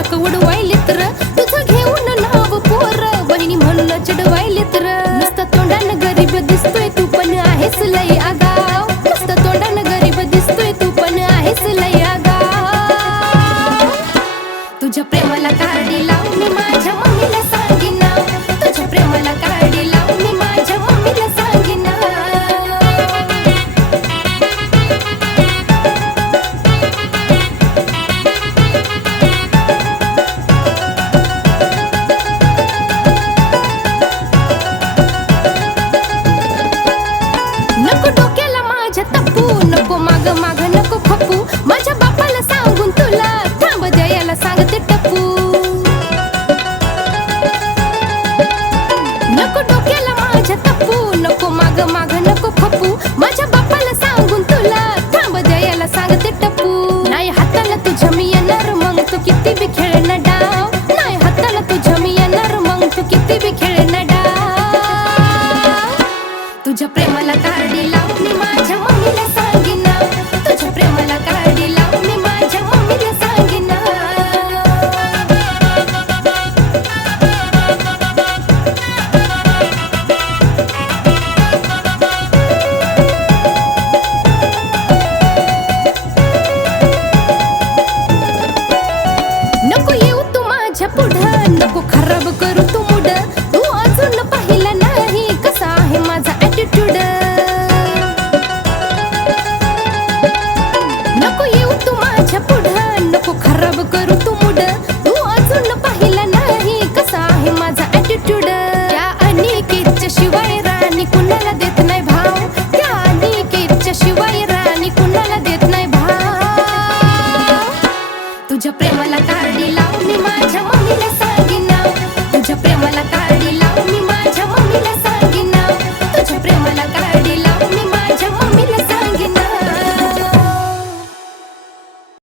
चक्क उडवायलेत र तुझं घेऊन नाव पोर वहिनी म्हणून चिडवायलेत र नुसतं तोंडानं गरीब दिसतोय तू पण आहेस लय आगाव नुसतं तोंडानं गरीब दिसतोय तू पण आहेस लय आगाव तुझ्या प्रेमाला काडी लाव मी माझ्या मम्मीला सांगीन तुझ्या प्रेमाला काडी लाव मी माझ्या मम्मीला सांगीन नको डोक्याला माझ्या तप्पू नको माग माग नको खपू माझ्या बापाला सांगून तुला थांब द्यायला सांगते टप्पू नको डोक्याला माझ्या तप्पू नको माग माग नको खपू माझ्या बापाला सांगून तुला थांब द्यायला सांगते टप्पू नाही हाताला तुझ्या मी येणार मग तू किती बी खेळणं डाव नाही हाताला तुझ्या मी येणार मग तू किती बी खेळणं डाव तुझ्या प्रेमाला काडी लाव मी माझ्या मम्मीला सांगीन तुझ्या प्रेमाला काडी लाव मी माझ्या मम्मीला सांगीन नको येऊ तू माझ्या पुढं नको खराब करू तू मूड तू अजून पाहिला नाही कसा आहे माझा ॲटिट्यूड नको येऊ तू माझ्या पुढं नको खराब करू तू मूड तू अजून पाहिला नाही कसा आहे माझा ॲटिट्यूड त्या अनिकेतच्या शिवाय राणी कुणाला देत नाही भाव त्या अनिकेतच्या शिवाय राणी कुणाला देत नाही भाव तुझ्या प्रेमाला काढी